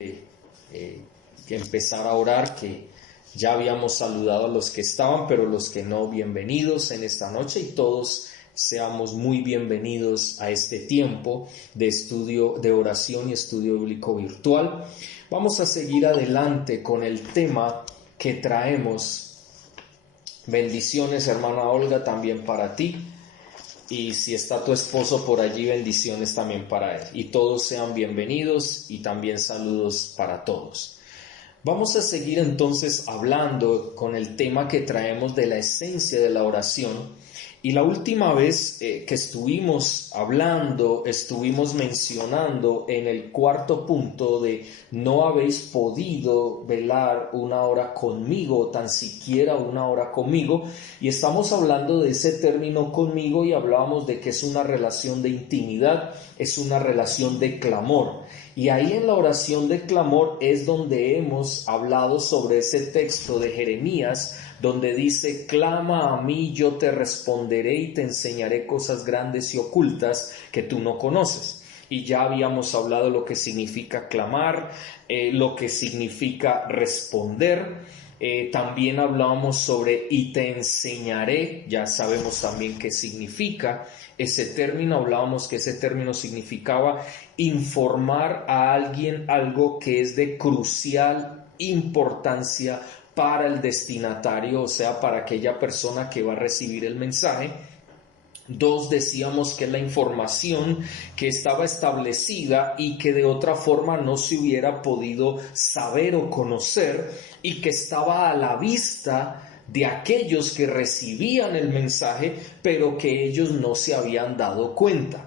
que empezar a orar, que ya habíamos saludado a los que estaban, pero los que no, bienvenidos en esta noche, y todos seamos muy bienvenidos a este tiempo de estudio, de oración y estudio bíblico virtual. Vamos a seguir adelante con el tema que traemos. Bendiciones, hermana Olga, también para ti. Y si está tu esposo por allí, bendiciones también para él. Y todos sean bienvenidos y también saludos para todos. Vamos a seguir entonces hablando con el tema que traemos de la esencia de la oración. Y la última vez que estuvimos hablando, estuvimos mencionando en el cuarto punto de no habéis podido velar una hora conmigo, tan siquiera una hora conmigo. Y estamos hablando de ese término conmigo y hablábamos de que es una relación de intimidad, es una relación de clamor. Y ahí en la oración de clamor es donde hemos hablado sobre ese texto de Jeremías, donde dice: clama a mí, yo te responderé y te enseñaré cosas grandes y ocultas que tú no conoces. Y ya habíamos hablado de lo que significa clamar, lo que significa responder. También hablábamos sobre y te enseñaré, ya sabemos también qué significa ese término. Hablábamos que ese término significaba informar a alguien algo que es de crucial importancia para el destinatario, o sea, para aquella persona que va a recibir el mensaje. Dos, decíamos que la información que estaba establecida y que de otra forma no se hubiera podido saber o conocer, y que estaba a la vista de aquellos que recibían el mensaje, pero que ellos no se habían dado cuenta.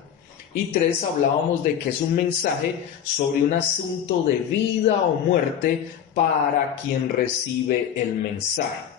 Y tres, hablábamos de que es un mensaje sobre un asunto de vida o muerte para quien recibe el mensaje.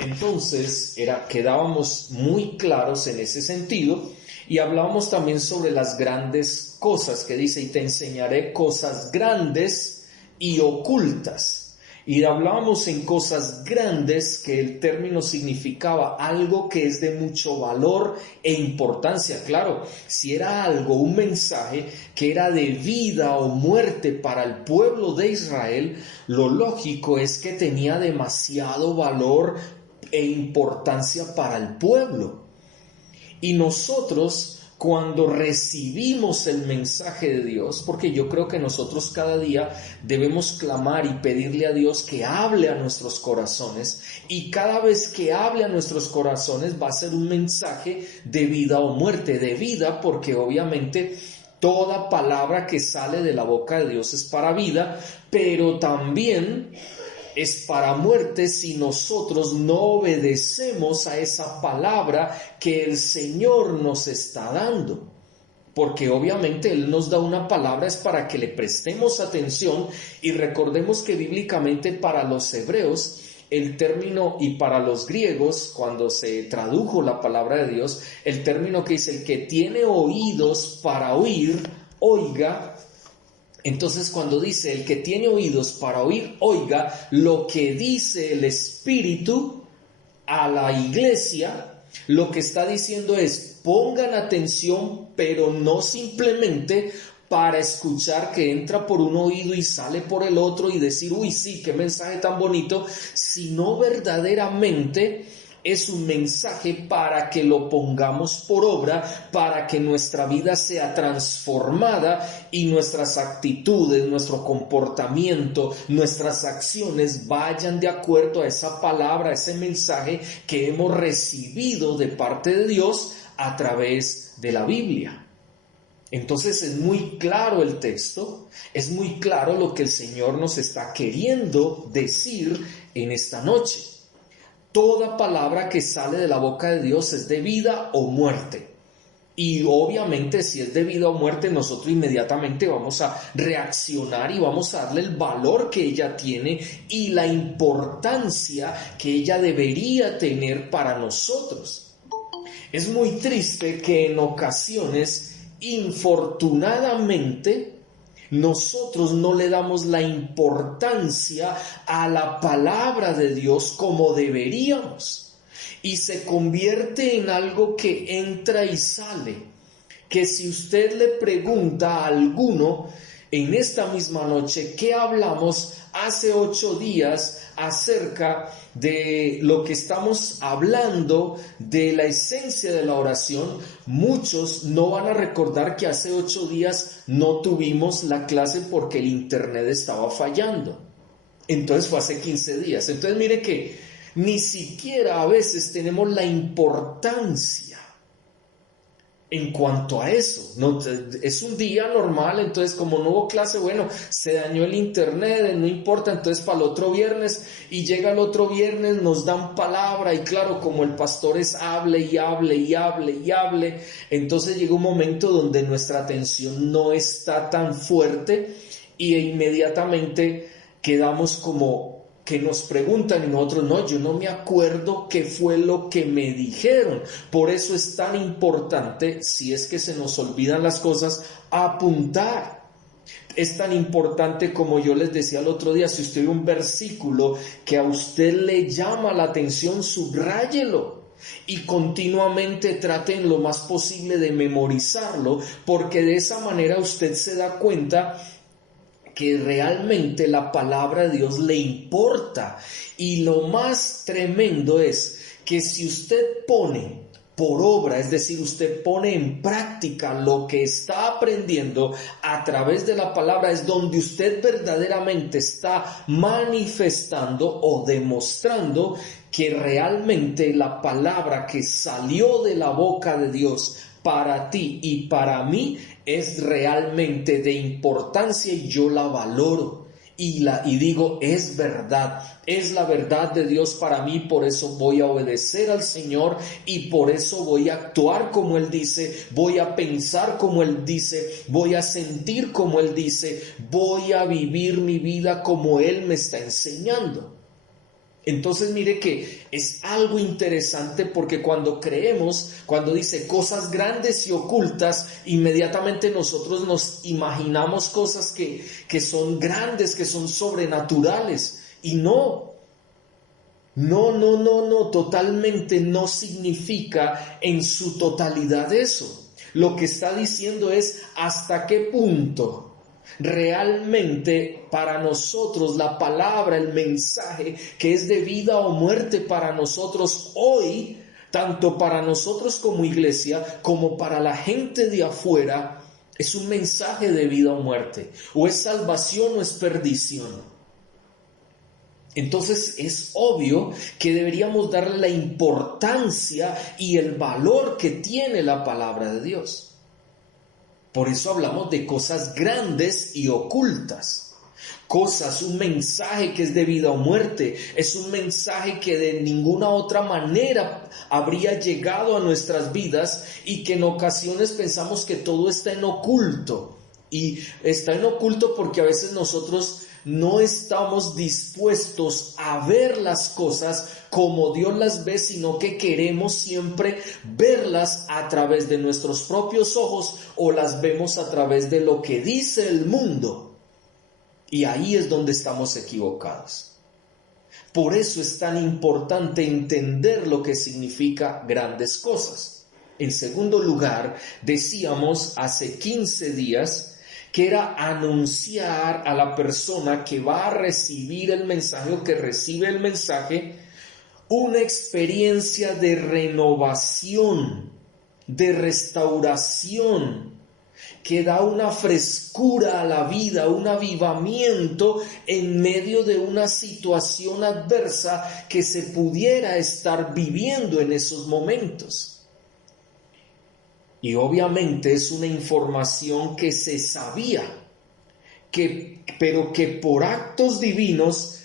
Entonces quedábamos muy claros en ese sentido, y hablábamos también sobre las grandes cosas que dice: y te enseñaré cosas grandes y ocultas. Y hablábamos en cosas grandes que el término significaba algo que es de mucho valor e importancia. Claro, si era algo, un mensaje que era de vida o muerte para el pueblo de Israel, lo lógico es que tenía demasiado valor e importancia para el pueblo. Y nosotros, cuando recibimos el mensaje de Dios, porque yo creo que nosotros cada día debemos clamar y pedirle a Dios que hable a nuestros corazones, y cada vez que hable a nuestros corazones va a ser un mensaje de vida o muerte. De vida, porque obviamente toda palabra que sale de la boca de Dios es para vida, pero también es para muerte si nosotros no obedecemos a esa palabra que el Señor nos está dando. Porque obviamente Él nos da una palabra es para que le prestemos atención, y recordemos que bíblicamente para los hebreos el término, y para los griegos cuando se tradujo la palabra de Dios, el término que dice: el que tiene oídos para oír, oiga. Entonces, cuando dice el que tiene oídos para oír, oiga lo que dice el Espíritu a la iglesia, lo que está diciendo es: pongan atención, pero no simplemente para escuchar que entra por un oído y sale por el otro y decir: uy, sí, qué mensaje tan bonito, sino verdaderamente es un mensaje para que lo pongamos por obra, para que nuestra vida sea transformada y nuestras actitudes, nuestro comportamiento, nuestras acciones vayan de acuerdo a esa palabra, a ese mensaje que hemos recibido de parte de Dios a través de la Biblia. Entonces es muy claro el texto, es muy claro lo que el Señor nos está queriendo decir en esta noche. Toda palabra que sale de la boca de Dios es de vida o muerte. Y obviamente si es de vida o muerte, nosotros inmediatamente vamos a reaccionar y vamos a darle el valor que ella tiene y la importancia que ella debería tener para nosotros. Es muy triste que en ocasiones, infortunadamente, nosotros no le damos la importancia a la palabra de Dios como deberíamos, y se convierte en algo que entra y sale, que si usted le pregunta a alguno en esta misma noche que hablamos hace 8 días acerca de lo que estamos hablando, de la esencia de la oración. Muchos no van a recordar que hace 8 días no tuvimos la clase porque el internet estaba fallando. Entonces fue hace 15 días. Entonces mire que ni siquiera a veces tenemos la importancia en cuanto a eso. No, es un día normal, entonces como no hubo clase, bueno, se dañó el internet, no importa, entonces para el otro viernes, y llega el otro viernes, nos dan palabra, y claro, como el pastor es hable y hable y hable y hable, entonces llega un momento donde nuestra atención no está tan fuerte y inmediatamente quedamos como que nos preguntan y nosotros no, yo no me acuerdo qué fue lo que me dijeron. Por eso es tan importante, si es que se nos olvidan las cosas, apuntar. Es tan importante, como yo les decía el otro día, si usted ve un versículo que a usted le llama la atención, subráyelo y continuamente trate en lo más posible de memorizarlo, porque de esa manera usted se da cuenta que realmente la palabra de Dios le importa. Y lo más tremendo es que si usted pone por obra, es decir, usted pone en práctica lo que está aprendiendo a través de la palabra, es donde usted verdaderamente está manifestando o demostrando que realmente la palabra que salió de la boca de Dios para ti y para mí es realmente de importancia, y yo la valoro y digo, es verdad, es la verdad de Dios para mí. Por eso voy a obedecer al Señor y por eso voy a actuar como Él dice, voy a pensar como Él dice, voy a sentir como Él dice, voy a vivir mi vida como Él me está enseñando. Entonces mire que es algo interesante, porque cuando creemos, cuando dice cosas grandes y ocultas, inmediatamente nosotros nos imaginamos cosas que son grandes, que son sobrenaturales, y no, totalmente no significa en su totalidad eso. Lo que está diciendo es hasta qué punto realmente para nosotros la palabra, el mensaje que es de vida o muerte para nosotros hoy, tanto para nosotros como iglesia, como para la gente de afuera, es un mensaje de vida o muerte, o es salvación o es perdición. Entonces es obvio que deberíamos darle la importancia y el valor que tiene la palabra de Dios. Por eso hablamos de cosas grandes y ocultas. Cosas, un mensaje que es de vida o muerte. Es un mensaje que de ninguna otra manera habría llegado a nuestras vidas, y que en ocasiones pensamos que todo está en oculto. Y está en oculto porque a veces nosotros no estamos dispuestos a ver las cosas como Dios las ve, sino que queremos siempre verlas a través de nuestros propios ojos, o las vemos a través de lo que dice el mundo. Y ahí es donde estamos equivocados. Por eso es tan importante entender lo que significa grandes cosas. En segundo lugar, decíamos hace 15 días que era anunciar a la persona que va a recibir el mensaje o que recibe el mensaje una experiencia de renovación, de restauración, que da una frescura a la vida, un avivamiento en medio de una situación adversa que se pudiera estar viviendo en esos momentos. Y obviamente es una información que se sabía, pero que por actos divinos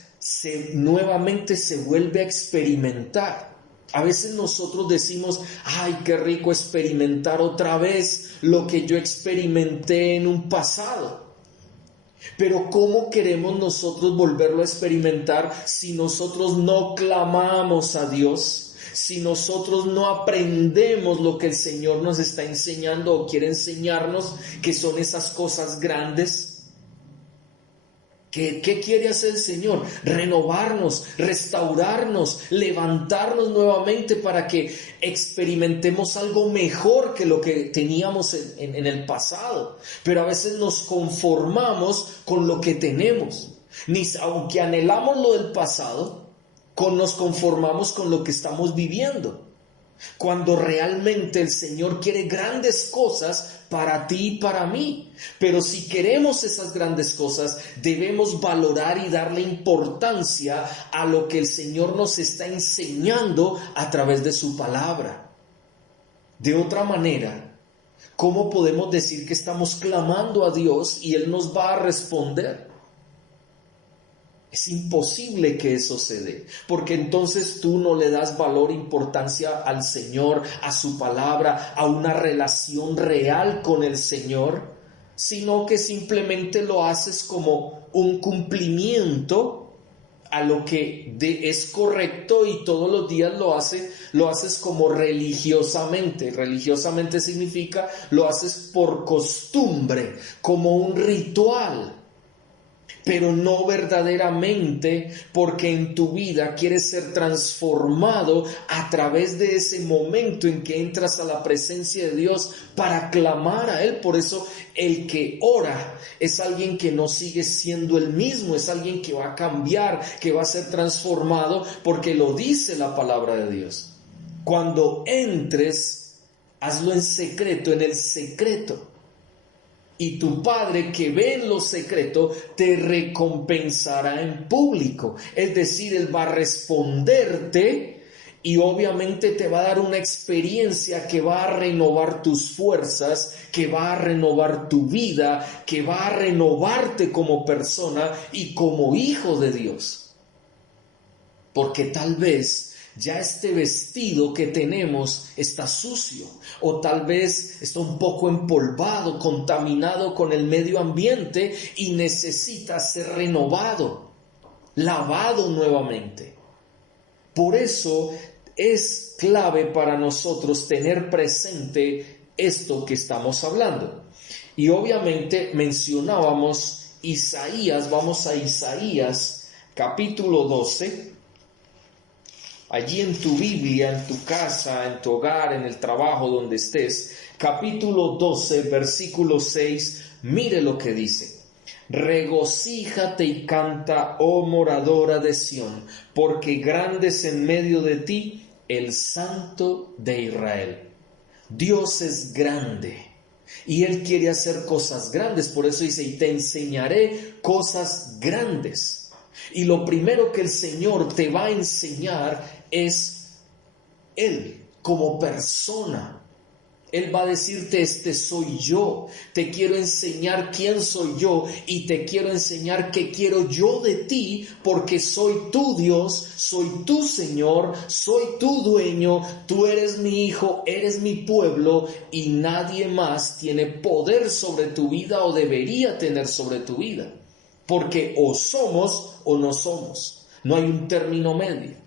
nuevamente se vuelve a experimentar. A veces nosotros decimos, ay, qué rico experimentar otra vez lo que yo experimenté en un pasado. Pero ¿cómo queremos nosotros volverlo a experimentar si nosotros no clamamos a Dios? Si nosotros no aprendemos lo que el Señor nos está enseñando o quiere enseñarnos, que son esas cosas grandes, ¿Qué quiere hacer el Señor? Renovarnos, restaurarnos, levantarnos nuevamente para que experimentemos algo mejor que lo que teníamos en el pasado. Pero a veces nos conformamos con lo que tenemos. Aunque anhelamos lo del pasado, nos conformamos con lo que estamos viviendo. Cuando realmente el Señor quiere grandes cosas para ti y para mí. Pero si queremos esas grandes cosas, debemos valorar y darle importancia a lo que el Señor nos está enseñando a través de su palabra. De otra manera, ¿cómo podemos decir que estamos clamando a Dios y Él nos va a responder? Es imposible que eso se dé, porque entonces tú no le das valor, importancia al Señor, a su palabra, a una relación real con el Señor, sino que simplemente lo haces como un cumplimiento a lo que es correcto y todos los días lo haces como religiosamente. Religiosamente significa lo haces por costumbre, como un ritual. Pero no verdaderamente, porque en tu vida quieres ser transformado a través de ese momento en que entras a la presencia de Dios para clamar a Él. Por eso el que ora es alguien que no sigue siendo el mismo, es alguien que va a cambiar, que va a ser transformado, porque lo dice la palabra de Dios. Cuando entres, hazlo en secreto, en el secreto. Y tu Padre que ve en lo secreto te recompensará en público. Es decir, Él va a responderte y obviamente te va a dar una experiencia que va a renovar tus fuerzas, que va a renovar tu vida, que va a renovarte como persona y como hijo de Dios. Porque tal vez ya este vestido que tenemos está sucio, o tal vez está un poco empolvado, contaminado con el medio ambiente y necesita ser renovado, lavado nuevamente. Por eso es clave para nosotros tener presente esto que estamos hablando. Y obviamente mencionábamos Isaías, vamos a Isaías capítulo 12. Allí en tu Biblia, en tu casa, en tu hogar, en el trabajo, donde estés, capítulo 12, versículo 6, mire lo que dice. Regocíjate y canta, oh moradora de Sión, porque grande es en medio de ti el Santo de Israel. Dios es grande y Él quiere hacer cosas grandes, por eso dice, y te enseñaré cosas grandes. Y lo primero que el Señor te va a enseñar es Él como persona. Él va a decirte, este soy yo, te quiero enseñar quién soy yo y te quiero enseñar qué quiero yo de ti, porque soy tu Dios, soy tu Señor, soy tu dueño, tú eres mi hijo, eres mi pueblo y nadie más tiene poder sobre tu vida o debería tener sobre tu vida, porque o somos o no somos, no hay un término medio.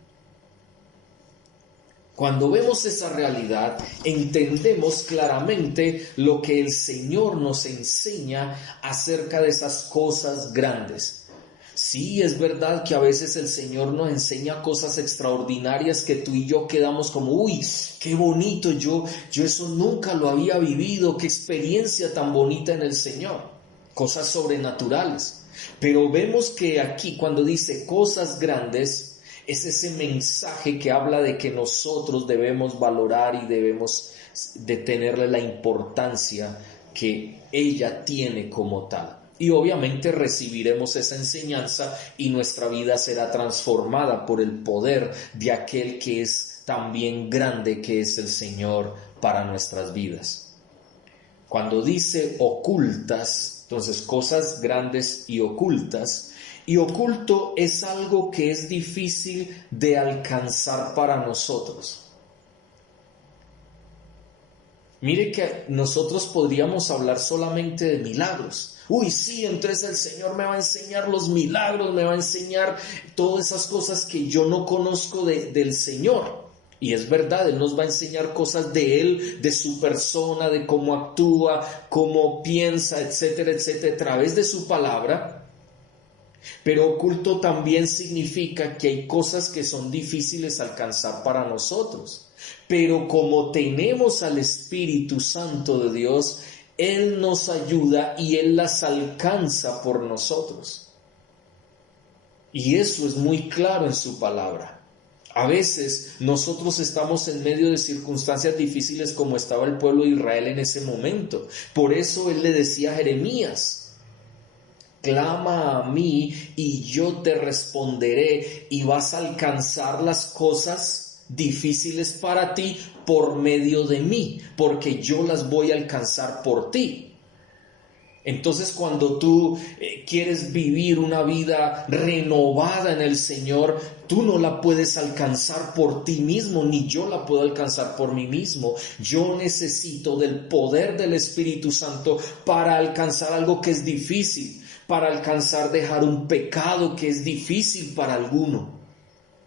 Cuando vemos esa realidad, entendemos claramente lo que el Señor nos enseña acerca de esas cosas grandes. Sí, es verdad que a veces el Señor nos enseña cosas extraordinarias que tú y yo quedamos como, uy, qué bonito, yo eso nunca lo había vivido, qué experiencia tan bonita en el Señor, cosas sobrenaturales. Pero vemos que aquí cuando dice cosas grandes, es ese mensaje que habla de que nosotros debemos valorar y debemos de tenerle la importancia que ella tiene como tal. Y obviamente recibiremos esa enseñanza y nuestra vida será transformada por el poder de aquel que es también grande, que es el Señor para nuestras vidas. Cuando dice ocultas, entonces cosas grandes y ocultas, y oculto es algo que es difícil de alcanzar para nosotros. Mire que nosotros podríamos hablar solamente de milagros. Uy, sí, entonces el Señor me va a enseñar los milagros, me va a enseñar todas esas cosas que yo no conozco del Señor. Y es verdad, Él nos va a enseñar cosas de Él, de su persona, de cómo actúa, cómo piensa, etcétera, etcétera, a través de su palabra. Pero oculto también significa que hay cosas que son difíciles alcanzar para nosotros. Pero como tenemos al Espíritu Santo de Dios, Él nos ayuda y Él las alcanza por nosotros. Y eso es muy claro en su palabra. A veces nosotros estamos en medio de circunstancias difíciles como estaba el pueblo de Israel en ese momento. Por eso Él le decía a Jeremías: clama a mí y yo te responderé, y vas a alcanzar las cosas difíciles para ti por medio de mí, porque yo las voy a alcanzar por ti. Entonces, cuando tú quieres vivir una vida renovada en el Señor, tú no la puedes alcanzar por ti mismo, ni yo la puedo alcanzar por mí mismo. Yo necesito del poder del Espíritu Santo para alcanzar algo que es difícil, para alcanzar dejar un pecado que es difícil para alguno.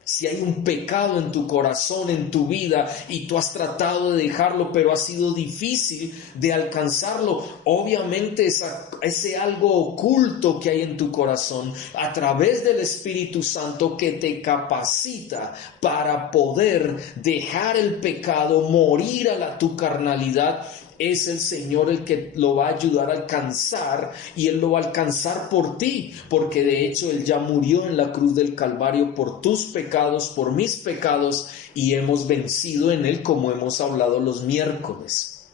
Si hay un pecado en tu corazón, en tu vida, y tú has tratado de dejarlo, pero ha sido difícil de alcanzarlo, obviamente ese algo oculto que hay en tu corazón, a través del Espíritu Santo que te capacita para poder dejar el pecado, morir a tu carnalidad, es el Señor el que lo va a ayudar a alcanzar, y Él lo va a alcanzar por ti, porque de hecho Él ya murió en la cruz del Calvario por tus pecados, por mis pecados, y hemos vencido en Él, como hemos hablado los miércoles.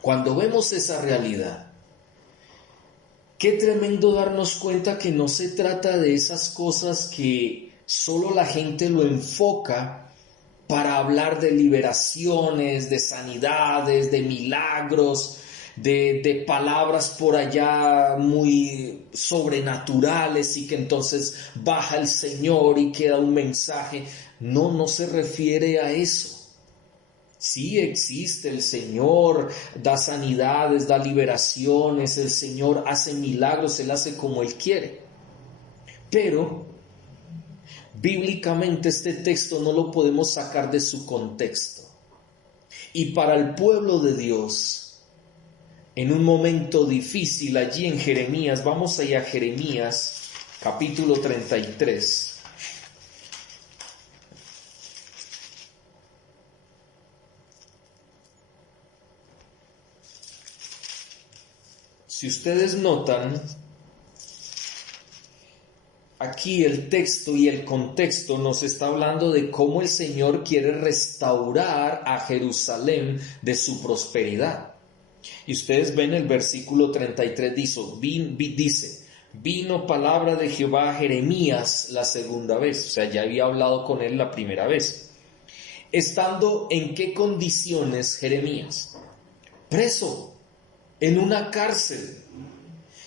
Cuando vemos esa realidad, qué tremendo darnos cuenta que no se trata de esas cosas que solo la gente lo enfoca para hablar de liberaciones, de sanidades, de milagros, de palabras por allá muy sobrenaturales, y que entonces baja el Señor y queda un mensaje. No se refiere a eso. Sí existe, el Señor da sanidades, da liberaciones, el Señor hace milagros, Él hace como Él quiere. Pero bíblicamente este texto no lo podemos sacar de su contexto. Y para el pueblo de Dios, en un momento difícil allí en Jeremías, vamos allá a Jeremías capítulo 33. Si ustedes notan, aquí el texto y el contexto nos está hablando de cómo el Señor quiere restaurar a Jerusalén de su prosperidad. Y ustedes ven el versículo 33, dice: vino palabra de Jehová a Jeremías la segunda vez. O sea, ya había hablado con él la primera vez. Estando en qué condiciones Jeremías: preso en una cárcel.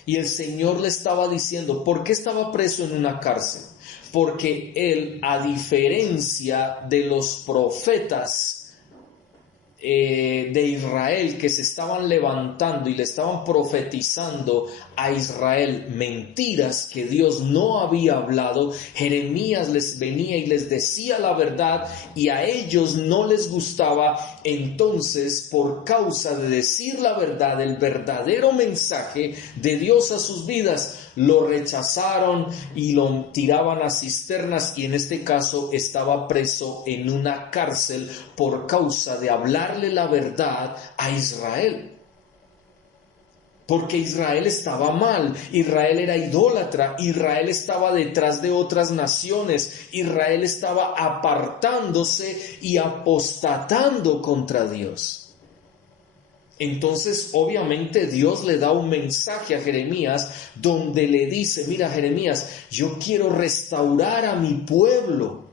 Y el Señor le estaba diciendo, ¿por qué estaba preso en una cárcel? Porque él, a diferencia de los profetas de Israel que se estaban levantando y le estaban profetizando a Israel mentiras que Dios no había hablado, Jeremías les venía y les decía la verdad, y a ellos no les gustaba. Entonces, por causa de decir la verdad, el verdadero mensaje de Dios a sus vidas, lo rechazaron y lo tiraban a cisternas, y en este caso estaba preso en una cárcel por causa de hablarle la verdad a Israel. Porque Israel estaba mal, Israel era idólatra, Israel estaba detrás de otras naciones, Israel estaba apartándose y apostatando contra Dios. Entonces, obviamente, Dios le da un mensaje a Jeremías donde le dice: mira, Jeremías, yo quiero restaurar a mi pueblo,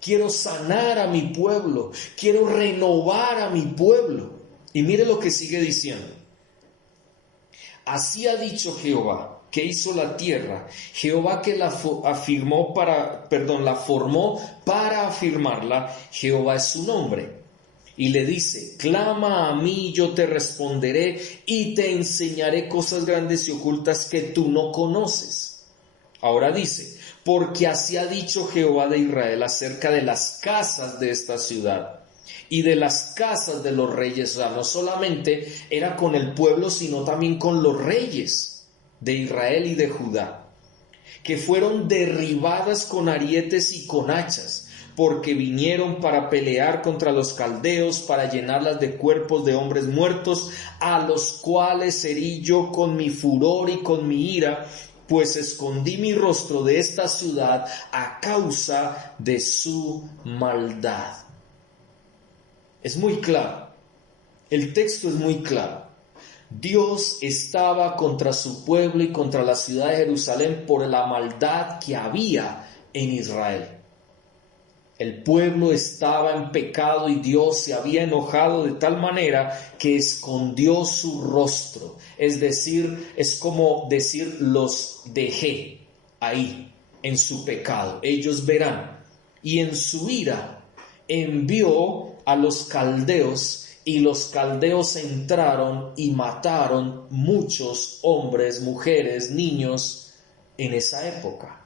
quiero sanar a mi pueblo, quiero renovar a mi pueblo. Y mire lo que sigue diciendo: así ha dicho Jehová, que hizo la tierra, Jehová que la formó para afirmarla, Jehová es su nombre. Y le dice: clama a mí, yo te responderé y te enseñaré cosas grandes y ocultas que tú no conoces. Ahora dice: porque así ha dicho Jehová de Israel acerca de las casas de esta ciudad y de las casas de los reyes. O sea, no solamente era con el pueblo, sino también con los reyes. de Israel y de Judá, que fueron derribadas con arietes y con hachas, porque vinieron para pelear contra los caldeos, para llenarlas de cuerpos de hombres muertos, a los cuales herí yo con mi furor y con mi ira, pues escondí mi rostro de esta ciudad a causa de su maldad. Es muy claro, el texto es muy claro. Dios estaba contra su pueblo y contra la ciudad de Jerusalén por la maldad que había en Israel. El pueblo estaba en pecado y Dios se había enojado de tal manera que escondió su rostro. Es decir, es como decir, los dejé ahí en su pecado. Ellos verán. Y en su ira envió a los caldeos, y los caldeos entraron y mataron muchos hombres, mujeres, niños en esa época.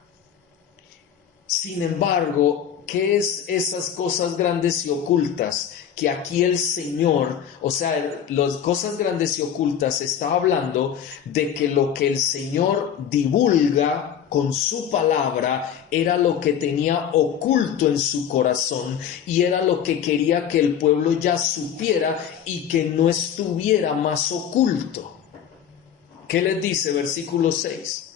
Sin embargo, ¿qué es esas cosas grandes y ocultas? Que aquí el Señor, o sea, las cosas grandes y ocultas está hablando de que lo que el Señor divulga con su palabra era lo que tenía oculto en su corazón y era lo que quería que el pueblo ya supiera y que no estuviera más oculto. ¿Qué les dice? Versículo 6.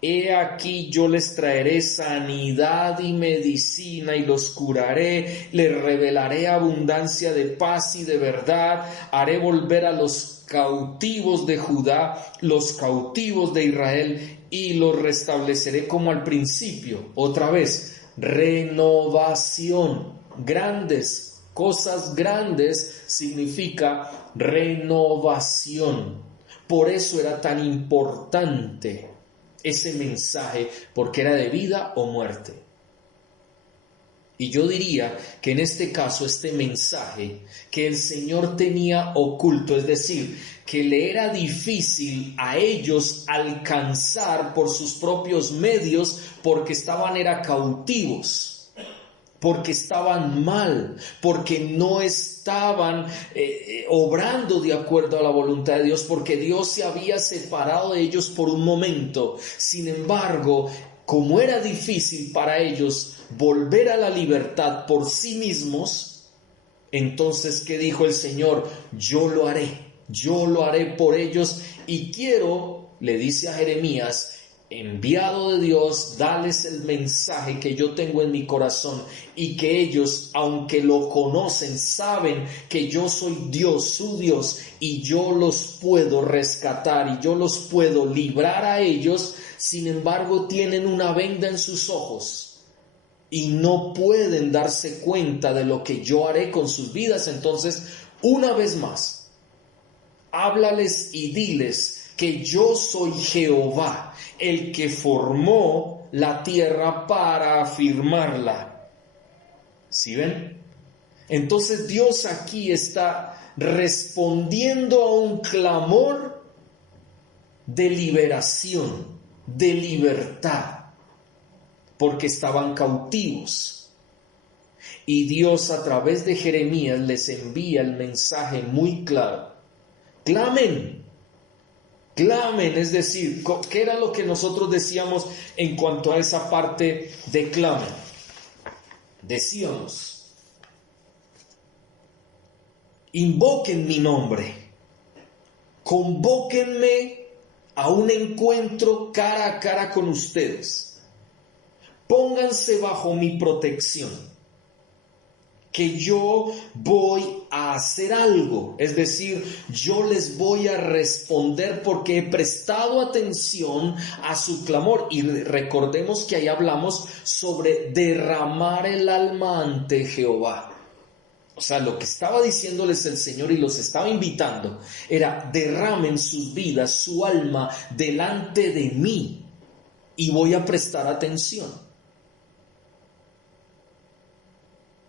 He aquí yo les traeré sanidad y medicina y los curaré, les revelaré abundancia de paz y de verdad, haré volver a los cautivos de Judá, los cautivos de Israel, y los restableceré como al principio. Otra vez, renovación, grandes, cosas grandes significa renovación. Por eso era tan importante ese mensaje, porque era de vida o muerte. Y yo diría que en este caso este mensaje que el Señor tenía oculto, es decir, que le era difícil a ellos alcanzar por sus propios medios porque estaban cautivos, porque estaban mal, porque no estaban obrando de acuerdo a la voluntad de Dios, porque Dios se había separado de ellos por un momento. Sin embargo, como era difícil para ellos volver a la libertad por sí mismos, entonces, ¿qué dijo el Señor? Yo lo haré por ellos y quiero, le dice a Jeremías, enviado de Dios, dales el mensaje que yo tengo en mi corazón y que ellos, aunque lo conocen, saben que yo soy Dios, su Dios, y yo los puedo rescatar y yo los puedo librar a ellos. Sin embargo, tienen una venda en sus ojos y no pueden darse cuenta de lo que yo haré con sus vidas. Entonces, una vez más, háblales y diles que yo soy Jehová, el que formó la tierra para afirmarla. ¿Sí ven? Entonces Dios aquí está respondiendo a un clamor de liberación, de libertad, porque estaban cautivos. Y Dios a través de Jeremías les envía el mensaje muy claro. Clamen, es decir, ¿qué era lo que nosotros decíamos en cuanto a esa parte de clamen? Decíamos, invoquen mi nombre, convóquenme a un encuentro cara a cara con ustedes, pónganse bajo mi protección, que yo voy a hacer algo, es decir, yo les voy a responder porque he prestado atención a su clamor. Y recordemos que ahí hablamos sobre derramar el alma ante Jehová. O sea, lo que estaba diciéndoles el Señor y los estaba invitando era: derramen sus vidas, su alma delante de mí y voy a prestar atención.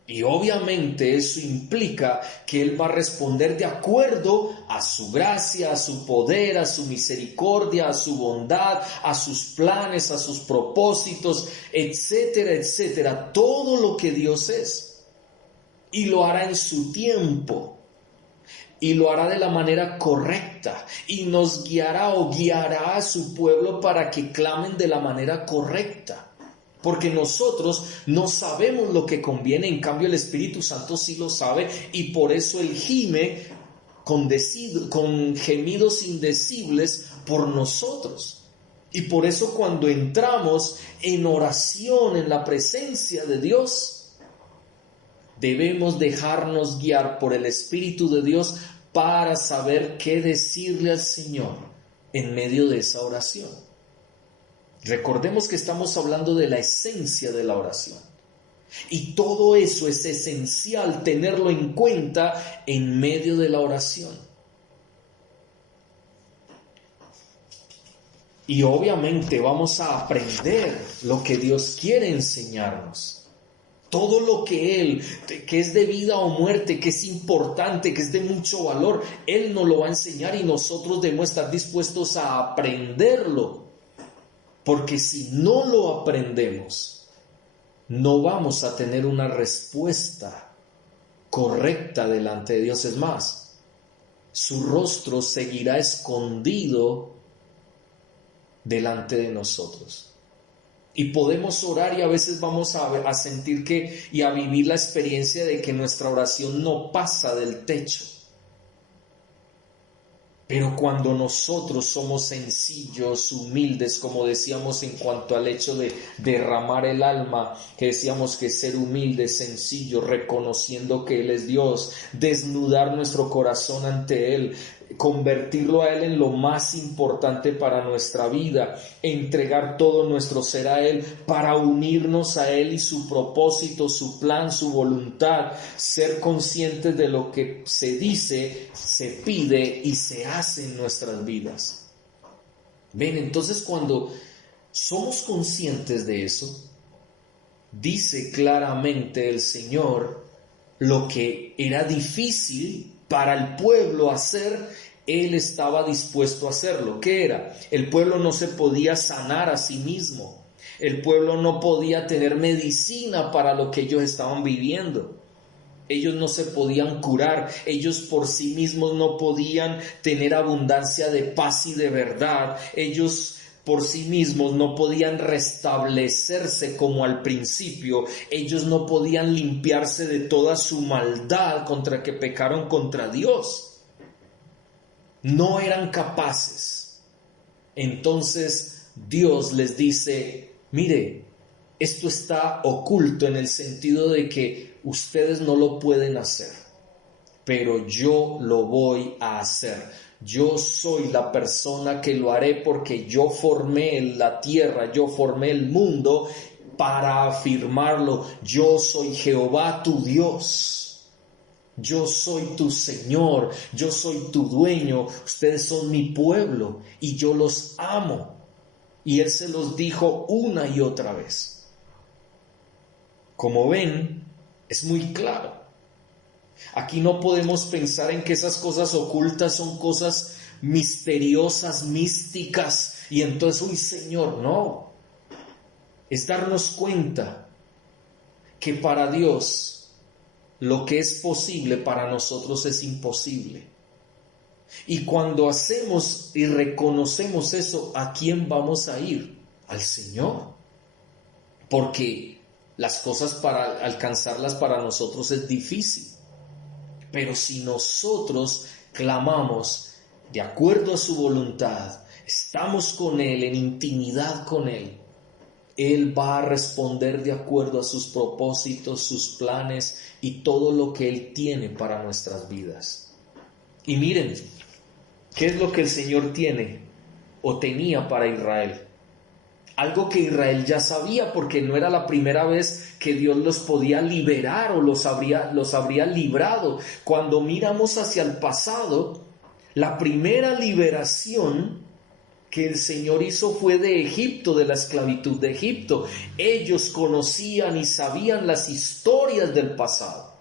Y obviamente eso implica que Él va a responder de acuerdo a su gracia, a su poder, a su misericordia, a su bondad, a sus planes, a sus propósitos, etcétera, etcétera. Todo lo que Dios es. Y lo hará en su tiempo. y lo hará de la manera correcta y nos guiará o guiará a su pueblo para que clamen de la manera correcta. Porque nosotros no sabemos lo que conviene, en cambio el Espíritu Santo sí lo sabe y por eso Él gime con gemidos indecibles por nosotros. Y por eso cuando entramos en oración en la presencia de Dios, debemos dejarnos guiar por el Espíritu de Dios para saber qué decirle al Señor en medio de esa oración. Recordemos que estamos hablando de la esencia de la oración. Y todo eso es esencial tenerlo en cuenta en medio de la oración. Y obviamente vamos a aprender lo que Dios quiere enseñarnos. Todo lo que Él, que es de vida o muerte, que es importante, que es de mucho valor, Él nos lo va a enseñar y nosotros debemos estar dispuestos a aprenderlo. Porque si no lo aprendemos, no vamos a tener una respuesta correcta delante de Dios. Es más, su rostro seguirá escondido delante de nosotros. Y podemos orar y a veces vamos a sentir y a vivir la experiencia de que nuestra oración no pasa del techo. Pero cuando nosotros somos sencillos, humildes, como decíamos en cuanto al hecho de derramar el alma, que decíamos que ser humilde, sencillo, reconociendo que Él es Dios, desnudar nuestro corazón ante Él, convertirlo a Él en lo más importante para nuestra vida, entregar todo nuestro ser a Él para unirnos a Él y su propósito, su plan, su voluntad, ser conscientes de lo que se dice, se pide y se hace en nuestras vidas. Ven, entonces cuando somos conscientes de eso, dice claramente el Señor lo que era difícil para el pueblo hacer, Él estaba dispuesto a hacerlo. ¿Qué era? El pueblo no se podía sanar a sí mismo. El pueblo no podía tener medicina para lo que ellos estaban viviendo. Ellos no se podían curar. Ellos por sí mismos no podían tener abundancia de paz y de verdad. Ellos por sí mismos no podían restablecerse como al principio. Ellos no podían limpiarse de toda su maldad contra que pecaron contra Dios. No eran capaces. Entonces Dios les dice, mire, esto está oculto en el sentido de que ustedes no lo pueden hacer, pero yo lo voy a hacer. Yo soy la persona que lo haré porque yo formé la tierra, yo formé el mundo para afirmarlo. Yo soy Jehová tu Dios. Yo soy tu Señor, yo soy tu dueño, ustedes son mi pueblo y yo los amo. Y Él se los dijo una y otra vez. Como ven, es muy claro. Aquí no podemos pensar en que esas cosas ocultas son cosas misteriosas, místicas, y entonces, uy, Señor, no. Es darnos cuenta que para Dios lo que es posible para nosotros es imposible. Y cuando hacemos y reconocemos eso, ¿a quién vamos a ir? Al Señor. Porque las cosas para alcanzarlas para nosotros es difícil. Pero si nosotros clamamos de acuerdo a su voluntad, estamos con Él, en intimidad con Él, Él va a responder de acuerdo a sus propósitos, sus planes y todo lo que Él tiene para nuestras vidas. Y miren, ¿qué es lo que el Señor tiene o tenía para Israel? Algo que Israel ya sabía, porque no era la primera vez que Dios los podía liberar o los habría librado. Cuando miramos hacia el pasado, la primera liberación que el Señor hizo fue de Egipto, de la esclavitud de Egipto. Ellos conocían y sabían las historias del pasado.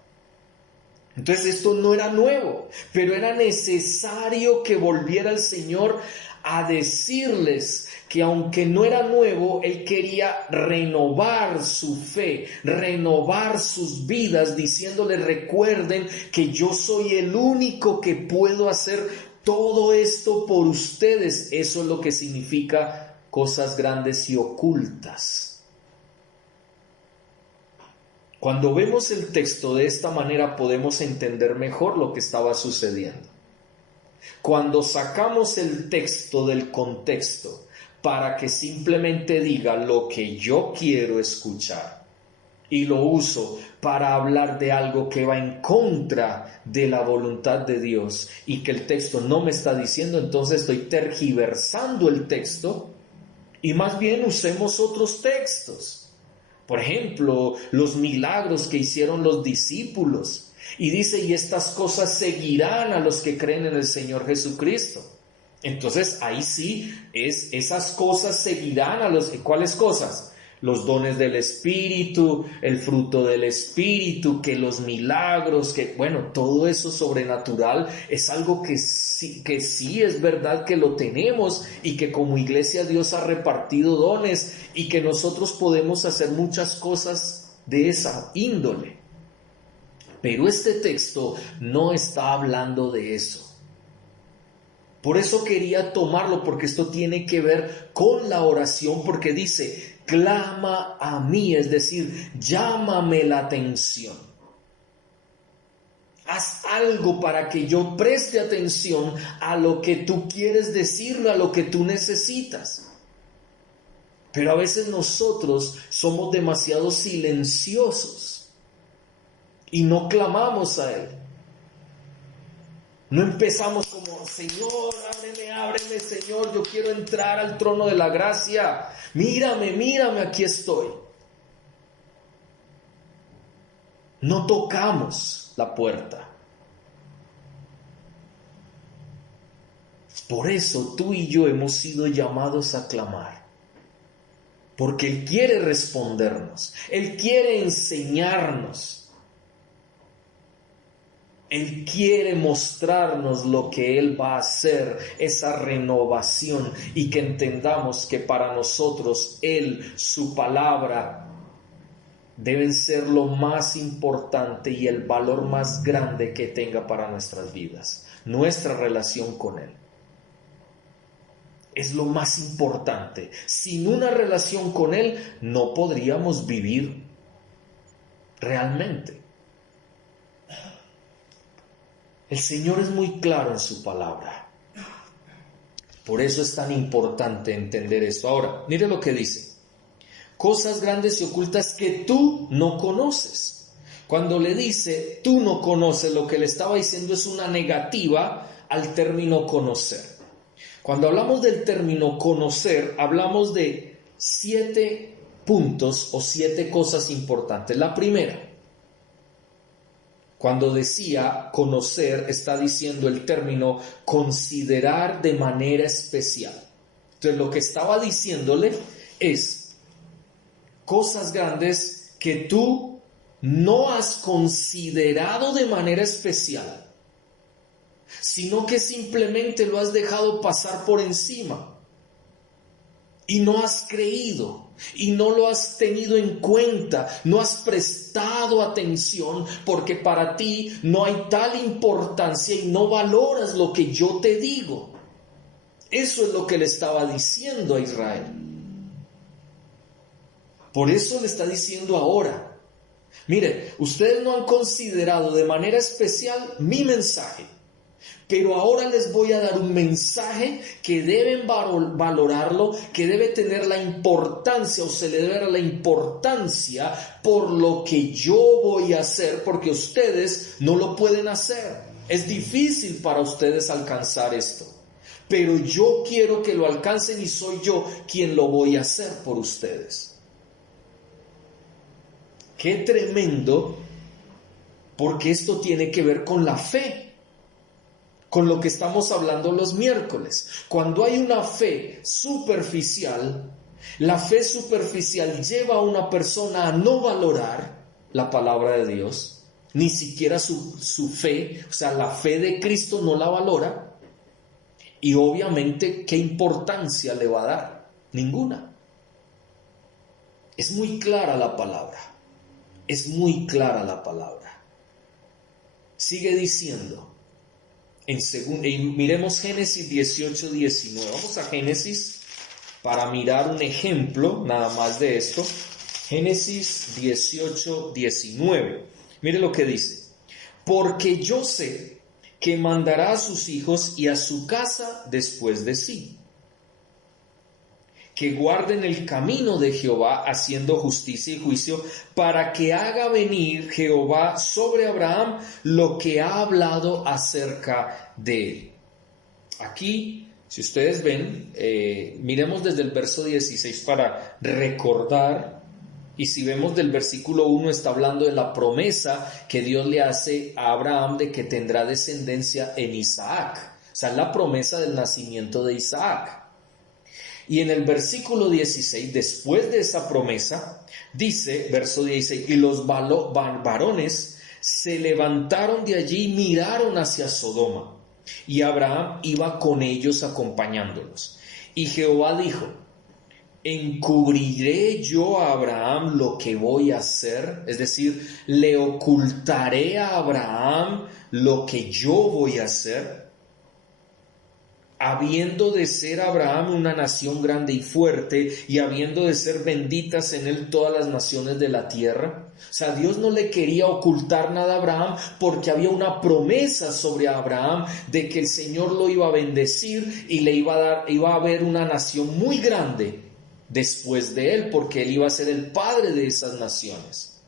Entonces esto no era nuevo, pero era necesario que volviera el Señor a decirles que aunque no era nuevo, él quería renovar su fe, renovar sus vidas, diciéndole: recuerden que yo soy el único que puedo hacer todo esto por ustedes. Eso es lo que significa cosas grandes y ocultas. Cuando vemos el texto de esta manera, podemos entender mejor lo que estaba sucediendo. Cuando sacamos el texto del contexto para que simplemente diga lo que yo quiero escuchar y lo uso para hablar de algo que va en contra de la voluntad de Dios y que el texto no me está diciendo, entonces estoy tergiversando el texto y más bien usemos otros textos. Por ejemplo, los milagros que hicieron los discípulos. Y dice: y estas cosas seguirán a los que creen en el Señor Jesucristo. Entonces ahí sí esas cosas seguirán a los... ¿Cuáles cosas? Los dones del Espíritu, el fruto del Espíritu, que los milagros, que bueno, todo eso sobrenatural es algo que sí es verdad que lo tenemos y que como iglesia Dios ha repartido dones y que nosotros podemos hacer muchas cosas de esa índole. Pero este texto no está hablando de eso. Por eso quería tomarlo, porque esto tiene que ver con la oración, porque dice: clama a mí, es decir, llámame la atención. Haz algo para que yo preste atención a lo que tú quieres decirme, a lo que tú necesitas. Pero a veces nosotros somos demasiado silenciosos y no clamamos a Él. No empezamos como: Señor, ábreme, Señor, yo quiero entrar al trono de la gracia. Mírame, aquí estoy. No tocamos la puerta. Por eso tú y yo hemos sido llamados a clamar. Porque Él quiere respondernos. Él quiere enseñarnos. Él quiere mostrarnos lo que Él va a hacer, esa renovación, y que entendamos que para nosotros Él, su palabra, deben ser lo más importante y el valor más grande que tenga para nuestras vidas. Nuestra relación con Él es lo más importante. Sin una relación con Él no podríamos vivir realmente. El Señor es muy claro en su palabra. Por eso es tan importante entender esto. Ahora, mire lo que dice: cosas grandes y ocultas que tú no conoces. Cuando le dice tú no conoces, lo que le estaba diciendo es una negativa al término conocer. Cuando hablamos del término conocer, hablamos de 7 puntos o 7 cosas importantes. La primera: cuando decía conocer, está diciendo el término considerar de manera especial. Entonces lo que estaba diciéndole es cosas grandes que tú no has considerado de manera especial, sino que simplemente lo has dejado pasar por encima y no has creído. Y no lo has tenido en cuenta, no has prestado atención, porque para ti no hay tal importancia y no valoras lo que yo te digo. Eso es lo que le estaba diciendo a Israel. Por eso le está diciendo ahora: mire, ustedes no han considerado de manera especial mi mensaje, pero ahora les voy a dar un mensaje que deben valorarlo, que debe tener la importancia, o se le debe dar la importancia por lo que yo voy a hacer, porque ustedes no lo pueden hacer. Es difícil para ustedes alcanzar esto, pero yo quiero que lo alcancen y soy yo quien lo voy a hacer por ustedes. Qué tremendo, porque esto tiene que ver con la fe. Con lo que estamos hablando los miércoles. Cuando hay una fe superficial, la fe superficial lleva a una persona a no valorar la palabra de Dios, ni siquiera su fe, o sea, la fe de Cristo no la valora, y obviamente, ¿qué importancia le va a dar? Ninguna. Es muy clara la palabra. Es muy clara la palabra. Sigue diciendo. Miremos Génesis 18, 19. Vamos a Génesis para mirar un ejemplo nada más de esto. Génesis 18, 19. Mire lo que dice. Porque yo sé que mandará a sus hijos y a su casa después de sí, que guarden el camino de Jehová haciendo justicia y juicio, para que haga venir Jehová sobre Abraham lo que ha hablado acerca de él. Aquí, si ustedes ven, miremos desde el verso 16 para recordar, y si vemos del versículo 1 está hablando de la promesa que Dios le hace a Abraham de que tendrá descendencia en Isaac. O sea, la promesa del nacimiento de Isaac. Y en el versículo 16, después de esa promesa, dice, verso 16, y los varones se levantaron de allí y miraron hacia Sodoma, y Abraham iba con ellos acompañándolos. Y Jehová dijo, ¿encubriré yo a Abraham lo que voy a hacer? Es decir, ¿le ocultaré a Abraham lo que yo voy a hacer? Habiendo de ser Abraham una nación grande y fuerte, y habiendo de ser benditas en él todas las naciones de la tierra. O sea, Dios no le quería ocultar nada a Abraham, porque había una promesa sobre Abraham de que el Señor lo iba a bendecir y le iba a haber una nación muy grande después de él, porque él iba a ser el padre de esas naciones.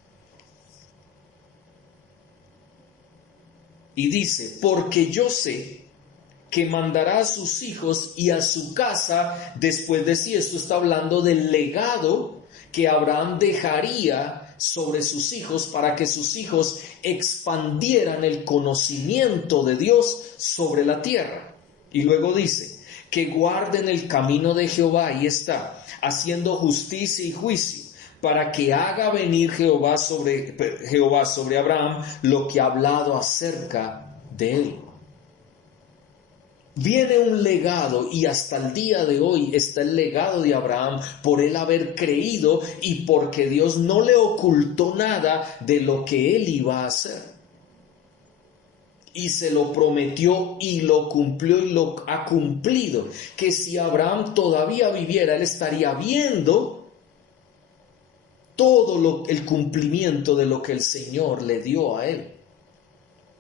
Y dice, porque yo sé que mandará a sus hijos y a su casa después de sí. Esto está hablando del legado que Abraham dejaría sobre sus hijos para que sus hijos expandieran el conocimiento de Dios sobre la tierra. Y luego dice, que guarden el camino de Jehová, ahí está, haciendo justicia y juicio, para que haga venir Jehová sobre Abraham lo que ha hablado acerca de él. Viene un legado, y hasta el día de hoy está el legado de Abraham por él haber creído y porque Dios no le ocultó nada de lo que él iba a hacer. Y se lo prometió y lo cumplió y lo ha cumplido. Que si Abraham todavía viviera, él estaría viendo todo el cumplimiento de lo que el Señor le dio a él.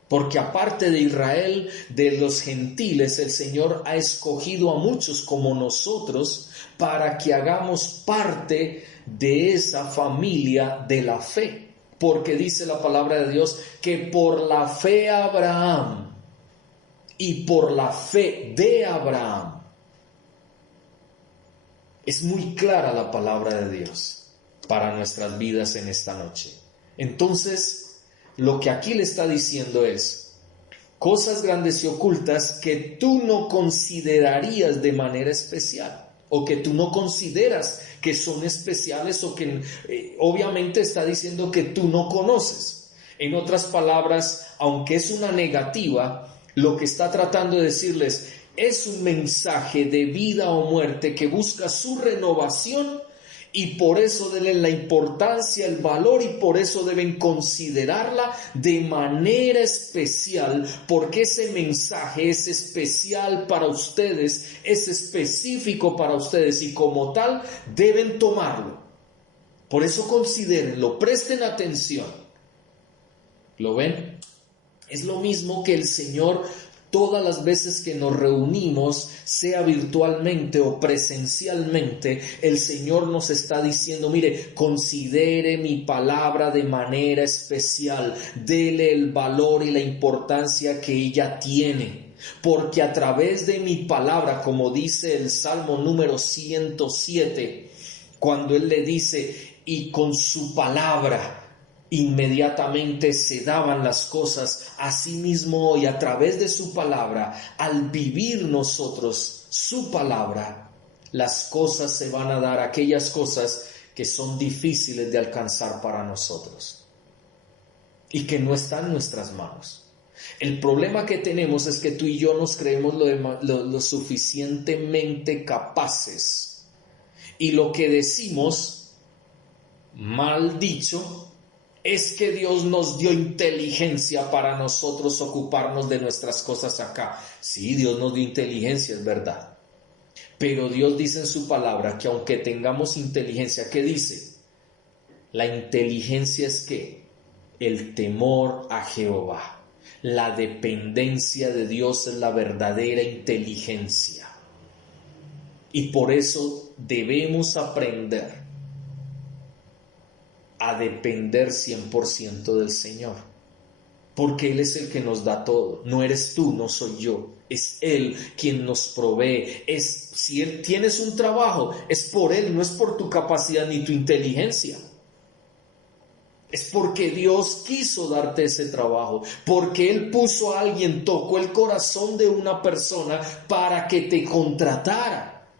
Porque aparte de Israel, de los gentiles, el Señor ha escogido a muchos como nosotros para que hagamos parte de esa familia de la fe. Porque dice la palabra de Dios que por la fe Abraham y por la fe de Abraham. Es muy clara la palabra de Dios para nuestras vidas en esta noche. Entonces, lo que aquí le está diciendo es cosas grandes y ocultas que tú no considerarías de manera especial, o que tú no consideras que son especiales, o que obviamente está diciendo que tú no conoces. En otras palabras, aunque es una negativa, lo que está tratando de decirles es un mensaje de vida o muerte que busca su renovación. Y por eso denle la importancia, el valor, y por eso deben considerarla de manera especial, porque ese mensaje es especial para ustedes, es específico para ustedes, y como tal deben tomarlo. Por eso considérenlo, presten atención. ¿Lo ven? Es lo mismo que el Señor todas las veces que nos reunimos, sea virtualmente o presencialmente, el Señor nos está diciendo, mire, considere mi palabra de manera especial, dele el valor y la importancia que ella tiene. Porque a través de mi palabra, como dice el Salmo número 107, cuando Él le dice, y con su palabra inmediatamente se daban las cosas. Asimismo hoy, a través de su palabra, al vivir nosotros su palabra, las cosas se van a dar, aquellas cosas que son difíciles de alcanzar para nosotros y que no están en nuestras manos. El problema que tenemos es que tú y yo nos creemos lo suficientemente capaces Y lo que decimos, mal dicho, es que Dios nos dio inteligencia para nosotros ocuparnos de nuestras cosas acá. Sí, Dios nos dio inteligencia, es verdad. Pero Dios dice en su palabra que aunque tengamos inteligencia, ¿qué dice? La inteligencia es ¿qué? El temor a Jehová. La dependencia de Dios es la verdadera inteligencia. Y por eso debemos aprender a depender 100% del Señor. Porque Él es el que nos da todo. No eres tú, no soy yo. Es Él quien nos provee. Si Él tienes un trabajo, es por Él, no es por tu capacidad ni tu inteligencia. Es porque Dios quiso darte ese trabajo, porque Él puso a alguien, tocó el corazón de una persona para que te contratara.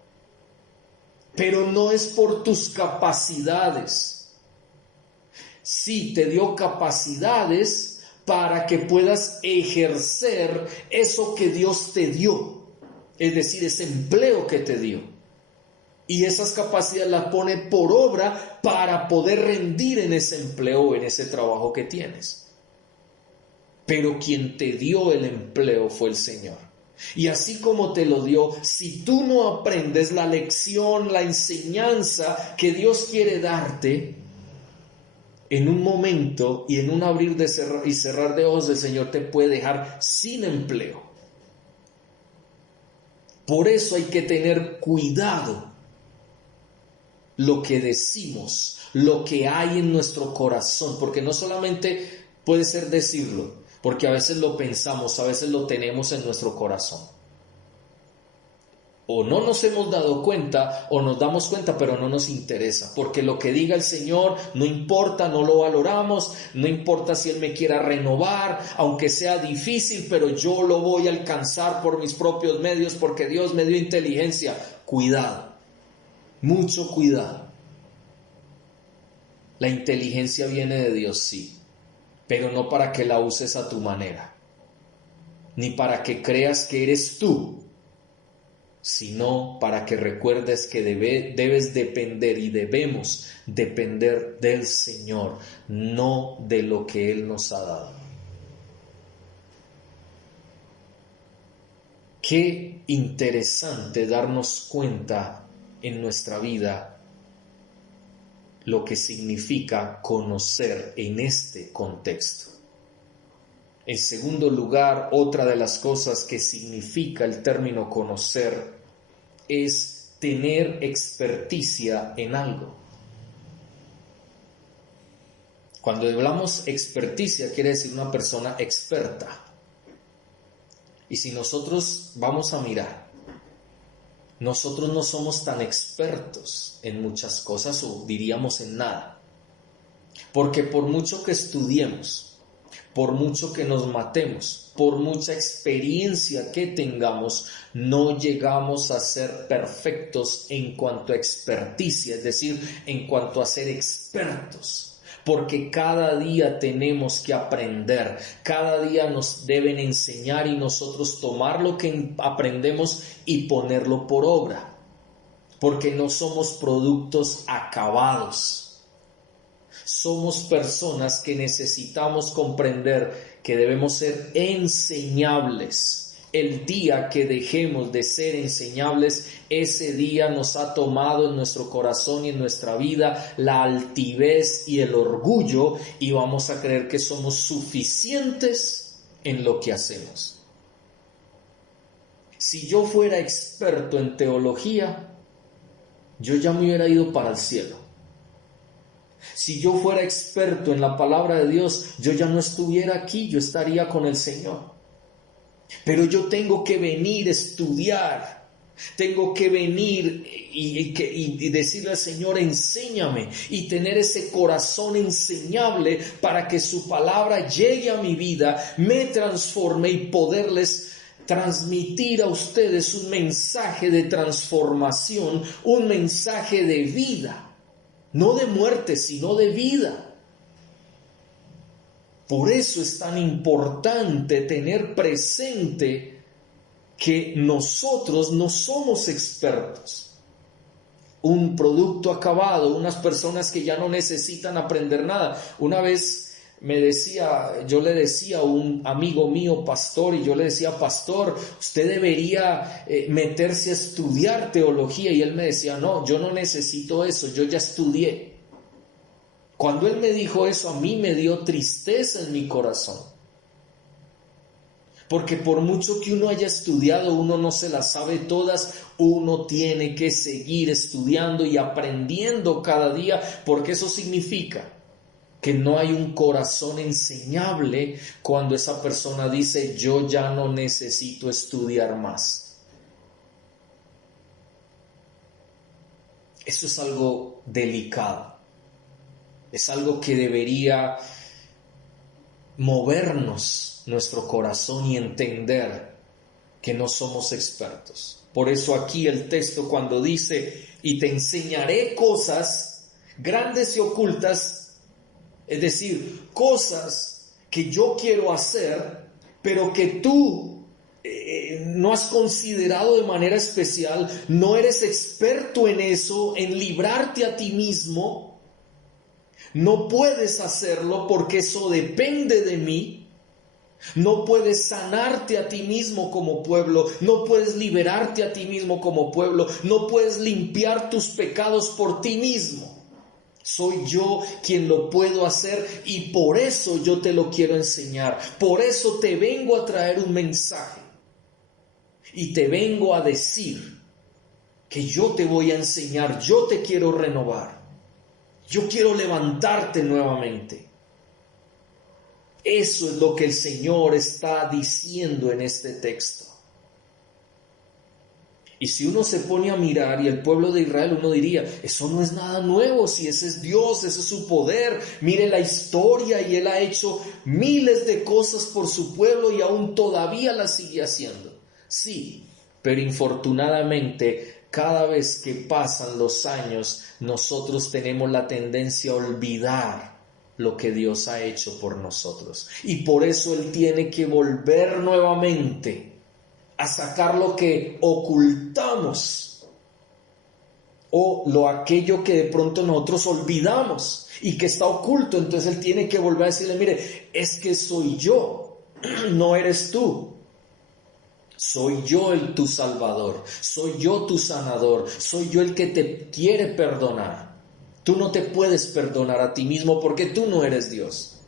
Pero no es por tus capacidades. Sí, te dio capacidades para que puedas ejercer eso que Dios te dio, es decir, ese empleo que te dio. Y esas capacidades las pone por obra para poder rendir en ese empleo, en ese trabajo que tienes. Pero quien te dio el empleo fue el Señor. Y así como te lo dio, si tú no aprendes la lección, la enseñanza que Dios quiere darte, en un momento y en un abrir y cerrar de ojos, el Señor te puede dejar sin empleo. Por eso hay que tener cuidado lo que decimos, lo que hay en nuestro corazón, porque no solamente puede ser decirlo, porque a veces lo pensamos, a veces lo tenemos en nuestro corazón. O no nos hemos dado cuenta, o nos damos cuenta, pero no nos interesa, porque lo que diga el Señor no importa, no lo valoramos, no importa si Él me quiera renovar, aunque sea difícil, pero yo lo voy a alcanzar por mis propios medios, porque Dios me dio inteligencia. Cuidado. Mucho cuidado. La inteligencia viene de Dios, sí, pero no para que la uses a tu manera, ni para que creas que eres tú, sino para que recuerdes que debes depender y debemos depender del Señor, no de lo que Él nos ha dado. Qué interesante darnos cuenta en nuestra vida lo que significa conocer en este contexto. En segundo lugar, otra de las cosas que significa el término conocer es tener experticia en algo. Cuando hablamos experticia, quiere decir una persona experta. Y si nosotros vamos a mirar, nosotros no somos tan expertos en muchas cosas, o diríamos en nada. Porque por mucho que estudiemos, por mucho que nos matemos, por mucha experiencia que tengamos, no llegamos a ser perfectos en cuanto a experticia, es decir, en cuanto a ser expertos. Porque cada día tenemos que aprender, cada día nos deben enseñar y nosotros tomar lo que aprendemos y ponerlo por obra. Porque no somos productos acabados. Somos personas que necesitamos comprender que debemos ser enseñables. El día que dejemos de ser enseñables, ese día nos ha tomado en nuestro corazón y en nuestra vida la altivez y el orgullo, y vamos a creer que somos suficientes en lo que hacemos. Si yo fuera experto en teología, yo ya me hubiera ido para el cielo. Si yo fuera experto en la palabra de Dios, yo ya no estuviera aquí, yo estaría con el Señor. Pero yo tengo que venir a estudiar, tengo que venir y decirle al Señor, enséñame, y tener ese corazón enseñable para que su palabra llegue a mi vida, me transforme y poderles transmitir a ustedes un mensaje de transformación, un mensaje de vida. No de muerte, sino de vida. Por eso es tan importante tener presente que nosotros no somos expertos. un producto acabado, unas personas que ya no necesitan aprender nada. Una vez yo le decía a un amigo mío, pastor, y yo le decía, pastor, usted debería meterse a estudiar teología, y él me decía, no, yo no necesito eso, yo ya estudié. Cuando él me dijo eso, a mí me dio tristeza en mi corazón, porque por mucho que uno haya estudiado, uno no se las sabe todas, uno tiene que seguir estudiando y aprendiendo cada día, porque eso significa que no hay un corazón enseñable cuando esa persona dice, yo ya no necesito estudiar más. Eso es algo delicado, es algo que debería movernos nuestro corazón y entender que no somos expertos. Por eso aquí el texto cuando dice, y te enseñaré cosas grandes y ocultas, es decir, cosas que yo quiero hacer, pero que tú no has considerado de manera especial, no eres experto en eso, en librarte a ti mismo, no puedes hacerlo porque eso depende de mí, no puedes sanarte a ti mismo como pueblo, no puedes liberarte a ti mismo como pueblo, no puedes limpiar tus pecados por ti mismo. Soy yo quien lo puedo hacer y por eso yo te lo quiero enseñar. Por eso te vengo a traer un mensaje y te vengo a decir que yo te voy a enseñar, yo te quiero renovar, yo quiero levantarte nuevamente. Eso es lo que el Señor está diciendo en este texto. Y si uno se pone a mirar y el pueblo de Israel, uno diría, eso no es nada nuevo, si ese es Dios, ese es su poder, mire la historia y Él ha hecho miles de cosas por su pueblo y aún todavía las sigue haciendo. Sí, pero infortunadamente cada vez que pasan los años, nosotros tenemos la tendencia a olvidar lo que Dios ha hecho por nosotros. Y por eso Él tiene que volver nuevamente a sacar lo que ocultamos o aquello que de pronto nosotros olvidamos y que está oculto. Entonces Él tiene que volver a decirle, mire, es que soy yo, no eres tú. Soy yo tu salvador, soy yo tu sanador, soy yo el que te quiere perdonar. Tú no te puedes perdonar a ti mismo porque tú no eres Dios.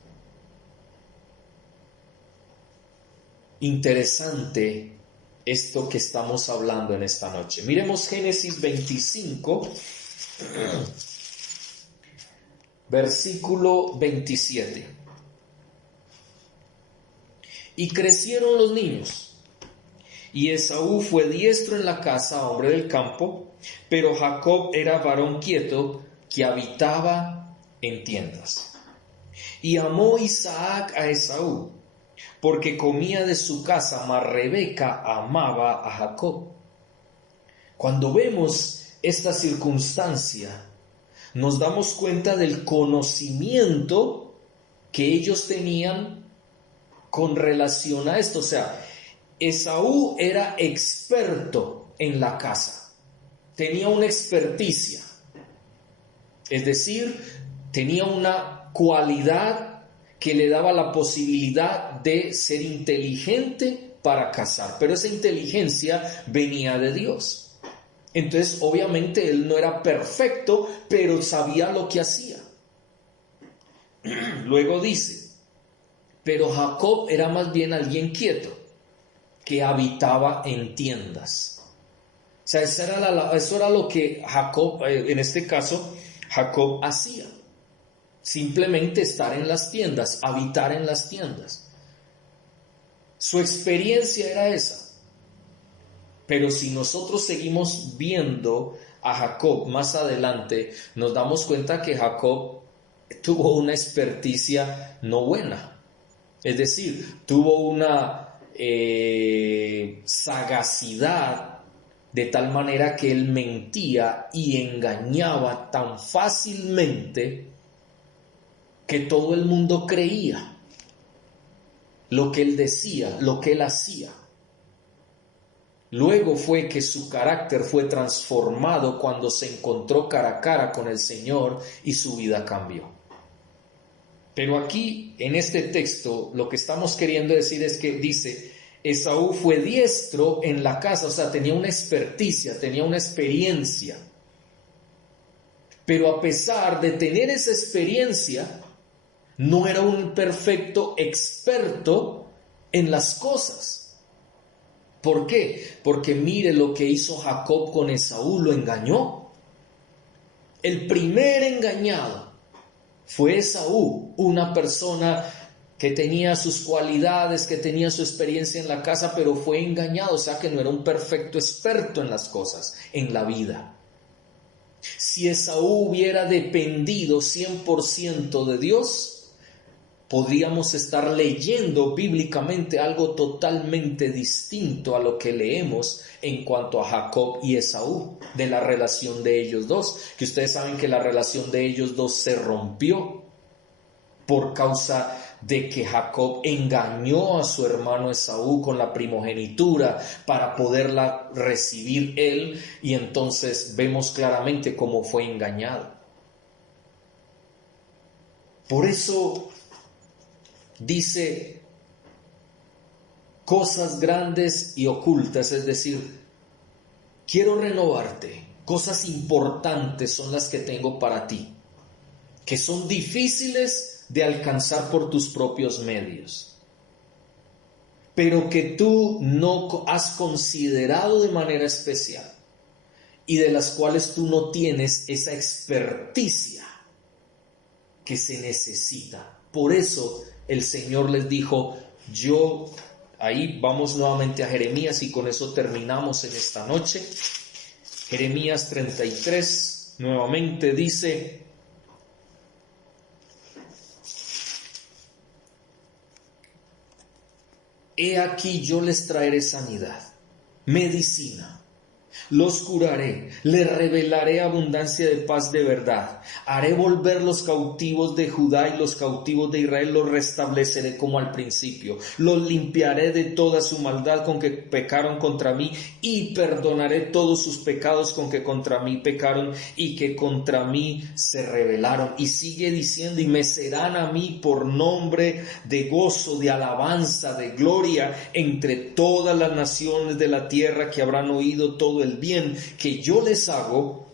Interesante esto que estamos hablando en esta noche. Miremos Génesis 25, versículo 27. Y crecieron los niños, y Esaú fue diestro en la casa, hombre del campo, pero Jacob era varón quieto, que habitaba en tiendas. Y amó Isaac a Esaú, porque comía de su casa, mas Rebeca amaba a Jacob. Cuando vemos esta circunstancia, nos damos cuenta del conocimiento que ellos tenían con relación a esto. O sea, Esaú era experto en la casa, tenía una experticia, es decir, tenía una cualidad que le daba la posibilidad de ser inteligente para cazar, pero esa inteligencia venía de Dios. Entonces, obviamente, él no era perfecto, pero sabía lo que hacía. Luego dice, pero Jacob era más bien alguien quieto, que habitaba en tiendas. O sea, eso era lo que Jacob, en este caso, Jacob hacía. Simplemente estar en las tiendas, habitar en las tiendas. Su experiencia era esa. Pero si nosotros seguimos viendo a Jacob más adelante, nos damos cuenta que Jacob tuvo una experticia no buena. Es decir, tuvo una sagacidad de tal manera que él mentía y engañaba tan fácilmente que todo el mundo creía lo que él decía, lo que él hacía. Luego fue que su carácter fue transformado cuando se encontró cara a cara con el Señor y su vida cambió. Pero aquí, en este texto, lo que estamos queriendo decir es que dice, Esaú fue diestro en la casa, o sea, tenía una experticia, tenía una experiencia. Pero a pesar de tener esa experiencia, no era un perfecto experto en las cosas. ¿Por qué? Porque mire lo que hizo Jacob con Esaú, lo engañó. El primer engañado fue Esaú, una persona que tenía sus cualidades, que tenía su experiencia en la casa, pero fue engañado, o sea que no era un perfecto experto en las cosas, en la vida. Si Esaú hubiera dependido 100% de Dios, podríamos estar leyendo bíblicamente algo totalmente distinto a lo que leemos en cuanto a Jacob y Esaú, de la relación de ellos dos, que ustedes saben que la relación de ellos dos se rompió por causa de que Jacob engañó a su hermano Esaú con la primogenitura para poderla recibir él, y entonces vemos claramente cómo fue engañado. Por eso dice cosas grandes y ocultas, es decir, quiero renovarte, cosas importantes son las que tengo para ti, que son difíciles de alcanzar por tus propios medios, pero que tú no has considerado de manera especial y de las cuales tú no tienes esa experticia que se necesita. Por eso el Señor les dijo, ahí vamos nuevamente a Jeremías y con eso terminamos en esta noche. Jeremías 33 nuevamente dice, he aquí yo les traeré sanidad, medicina. Los curaré, les revelaré abundancia de paz de verdad. Haré volver los cautivos de Judá y los cautivos de Israel los restableceré como al principio. Los limpiaré de toda su maldad con que pecaron contra mí y perdonaré todos sus pecados con que contra mí pecaron y que contra mí se rebelaron. Y sigue diciendo, y me serán a mí por nombre de gozo, de alabanza, de gloria entre todas las naciones de la tierra que habrán oído todo el bien que yo les hago,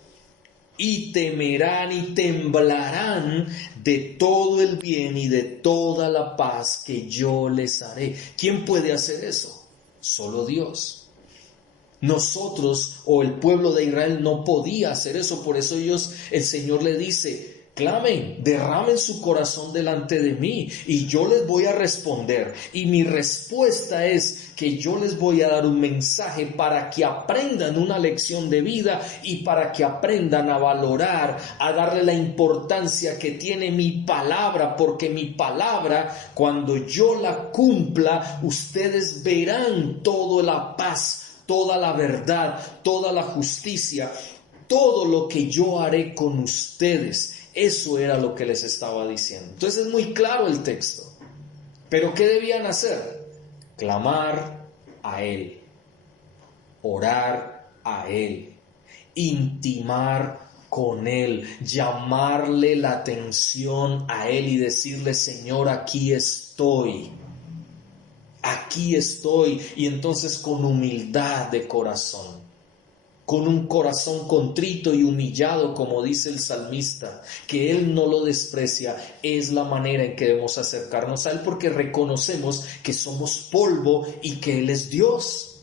y temerán y temblarán de todo el bien y de toda la paz que yo les haré. ¿Quién puede hacer eso? Solo Dios. Nosotros o el pueblo de Israel no podía hacer eso, por eso el Señor le dice, clamen, derramen su corazón delante de mí y yo les voy a responder. Y mi respuesta es que yo les voy a dar un mensaje para que aprendan una lección de vida y para que aprendan a valorar, a darle la importancia que tiene mi palabra, porque mi palabra, cuando yo la cumpla, ustedes verán toda la paz, toda la verdad, toda la justicia, todo lo que yo haré con ustedes. Eso era lo que les estaba diciendo. Entonces es muy claro el texto. ¿Pero qué debían hacer? Clamar a Él, orar a Él, intimar con Él, llamarle la atención a Él y decirle, Señor, aquí estoy. Aquí estoy. Y entonces con humildad de corazón, con un corazón contrito y humillado, como dice el salmista, que Él no lo desprecia, es la manera en que debemos acercarnos a Él, porque reconocemos que somos polvo y que Él es Dios.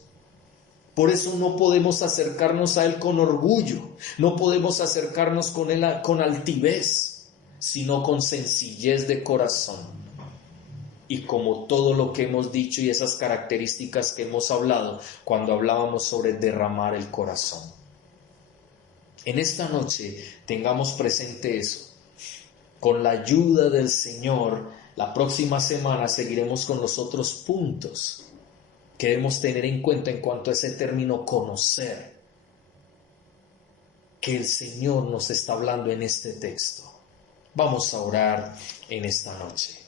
Por eso no podemos acercarnos a Él con orgullo, no podemos acercarnos con Él con altivez, sino con sencillez de corazón. Y como todo lo que hemos dicho y esas características que hemos hablado cuando hablábamos sobre derramar el corazón. En esta noche tengamos presente eso. Con la ayuda del Señor, la próxima semana seguiremos con los otros puntos que debemos tener en cuenta en cuanto a ese término conocer, que el Señor nos está hablando en este texto. Vamos a orar en esta noche.